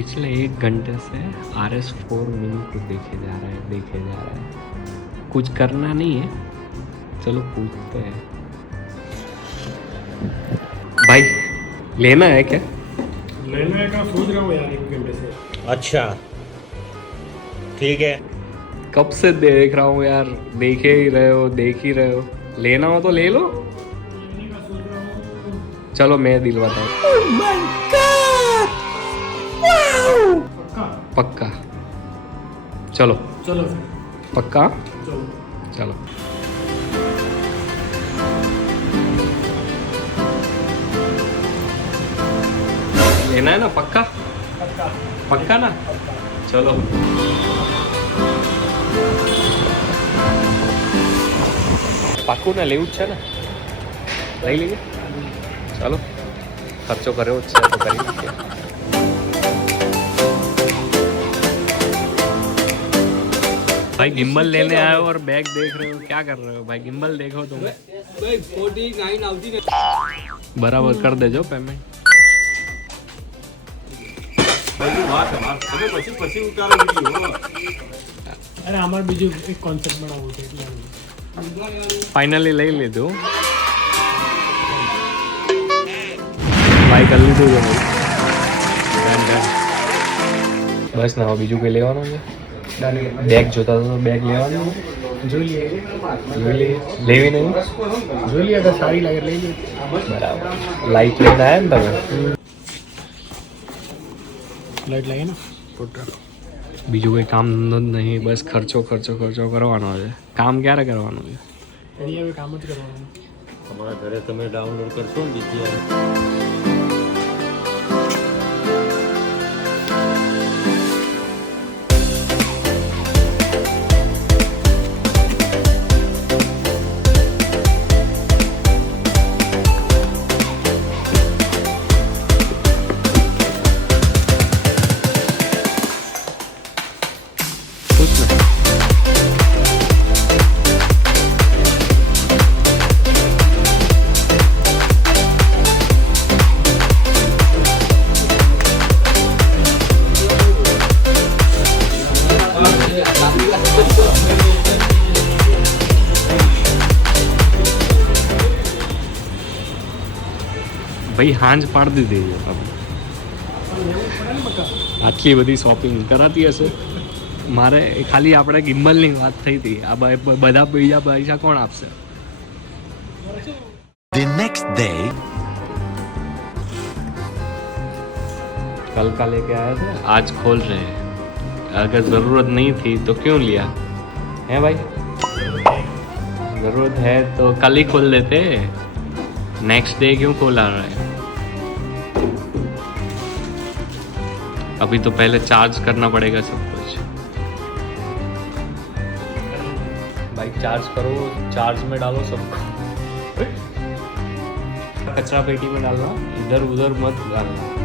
पिछले 1 घंटे से RS4 मिनी को देखे जा रहा है। कुछ करना नहीं है, चलो पूछते हैं। भाई लेना है क्या? लेने का सोच रहा हूँ यार 1 घंटे से। अच्छा ठीक है। कब से देख रहा हूँ यार, देख ही रहे हो। लेना हो तो ले लो। लेने का सोच रहा हूँ। चलो मैं दिलवाता हूँ। पक्का? पक्का चलो। चलो पक्का चलो। चलो। लेना है ना? पक्का पक्का पक्का ना? चलो। પાકું ને લેવું જ છે ને? લઈ લઈએ ચાલો, ખર્ચો કર્યો જ છે તો કરી લઈએ। भाई गिम्बल लेने आए हो और बैग देख रहे हो, क्या कर रहे हो भाई? गिम्बल देखो तुम। भाई 49 આવતી ને बराबर कर देजो पेमेंट। અરે અમારે બીજું એક કોન્સેપ્ટ બનાવવું છે એટલે फाइनली લઈ લીધું ભાઈ, કરી લીધું છે ભાઈ। બસ ના બીજું કઈ લેવાનું છે? બેગ જોતા તો બેગ લેવાનું જોઈ લઈએ લેવી નહીં? જોઈ લઈએ અગર સારી લાગે લઈ લઈએ। બરાબર, લાઈટ લઈને આવ્યા ને તમે? લાઈટ લાગે ને બીજું કોઈ કામ ધંધો જ નહીં, બસ ખર્ચો કરવાનો છે। કામ ક્યારે કરવાનું છે? એની હવે કામ જ કરવાનું। તમારા ઘરે તમે ડાઉનલોડ કરશો ને DJI? ભાઈ હાંજ પાડી દીધી છે આટલી બધી શોપિંગ કરાતી હશે। મારે ખાલી આપણે ગિમ્બલની વાત થઈ હતી, આ બધા બીજા પૈસા કોણ આપશે? The next day. कल का लेके आया था, आज खोल रहे हैं। अगर ज़रूरत नहीं थी तो क्यों लिया है भाई? ज़रूरत है तो कल ही खोल देते, नेक्स्ट डे क्यों खोला रहा है? अभी तो पहले चार्ज करना पड़ेगा सब कुछ। भाई चार्ज करो, चार्ज में डालो सबको। कचरा पेटी में डालना, इधर उधर मत डालना।